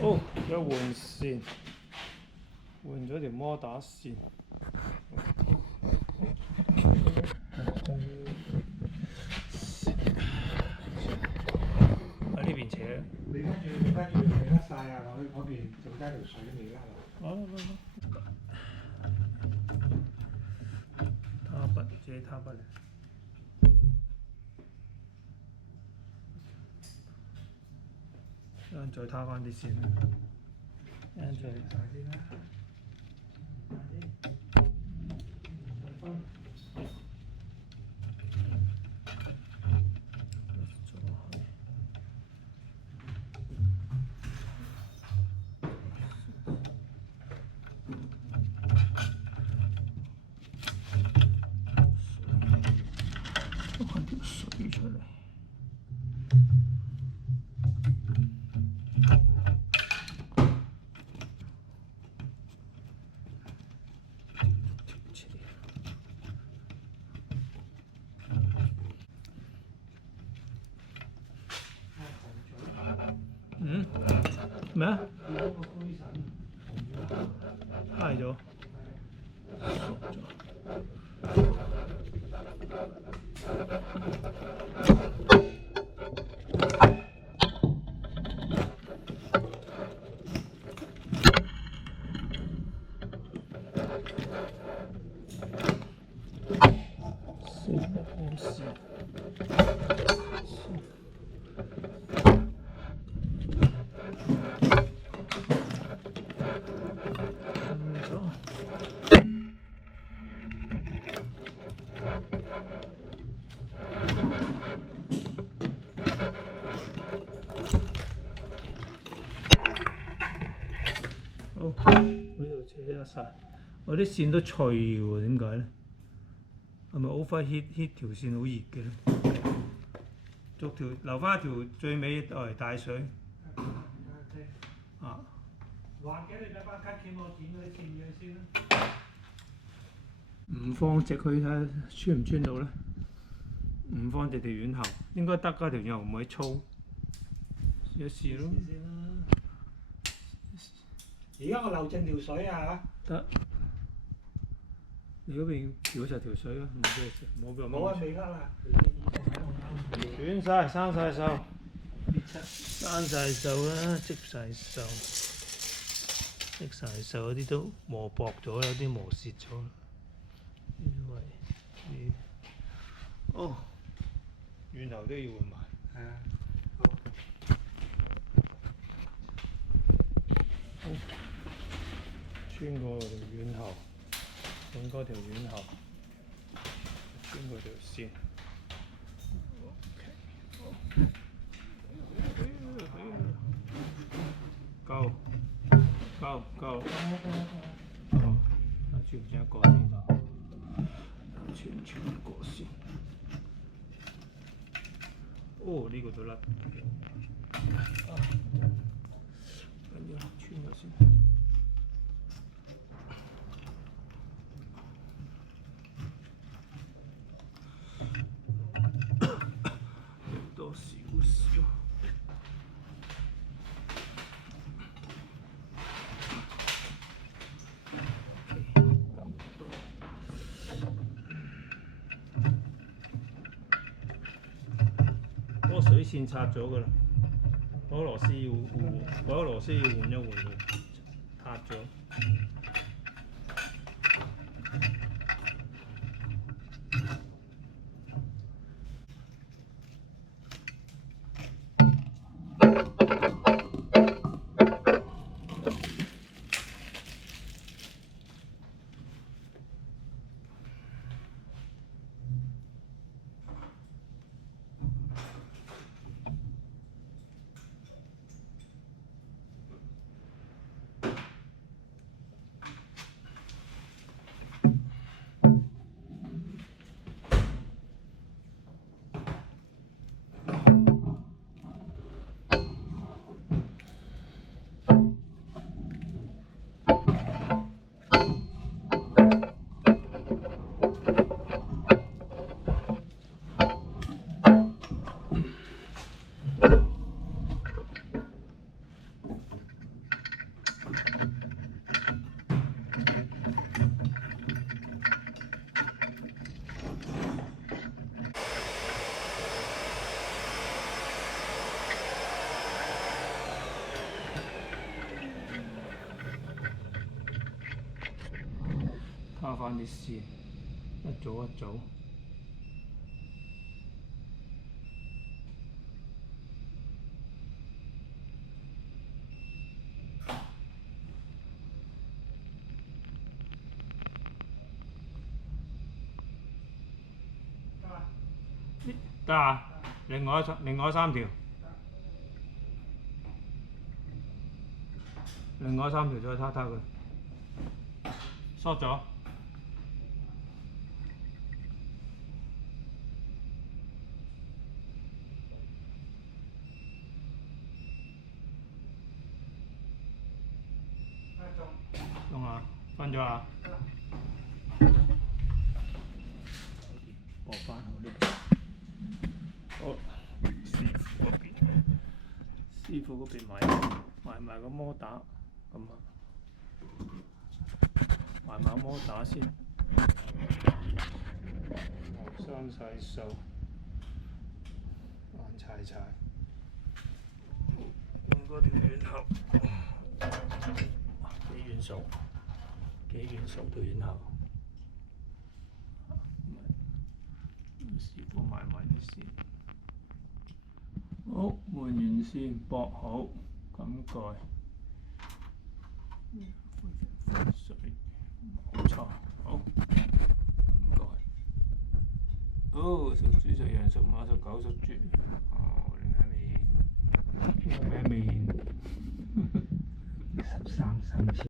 哦，有換線，換咗條摩打線。喺呢邊扯。你跟住未甩晒啊！嗰邊仲加條水未甩啊！他筆，借他筆嚟。一陣再攤翻啲線啦。一陣再大啲啦，大啲。揾條水出嚟。嗯？咩啊？揩咗。好，呢度扯得晒，我啲線都脆喎，點解咧？係咪 overheat 條線好熱嘅咧？逐條留翻一條最尾嚟帶水。啊！滑嘅你俾把 cut 鉗我剪嗰啲線嘢先啦。唔放直佢睇下穿唔穿到咧？唔放直條軟喉，應該得㗎，條軟喉唔會粗。試一試咯。而家我流進條水啊！得。你嗰邊調實條水啊，唔好俾佢食，唔好俾我掹。冇啊，未甩啊！斷晒，生晒鏽。生晒鏽啦，積晒鏽，積晒鏽嗰啲都磨薄咗，有啲磨蝕咗。因為哦，軟喉都要換埋。係啊。好。穿過條軟喉，揾嗰條軟喉，穿過條線。夠，夠，夠。好，穿唔穿一個先？穿唔穿一個先？哦，呢個都甩。緊要穿咗先。多少少。嗰個水線拆咗㗎啦，嗰個螺絲要換，嗰個螺絲要換一換㗎，塌咗。翻啲線，一組一組。得啊！另外3條，另外3條再撻佢，縮咗。中啊！分咗啊！播翻好呢邊。好，師傅嗰邊埋埋個摩打，咁啊，埋埋摩打先。生晒鏽，爛柴柴。換嗰條軟喉，幾軟熟條軟喉。師傅埋埋啲線。好，換完線，駁好，冚蓋。水，冇錯，好，冚蓋。好，熟豬、熟羊、熟馬、熟狗、熟豬。哦，另一面，13、14。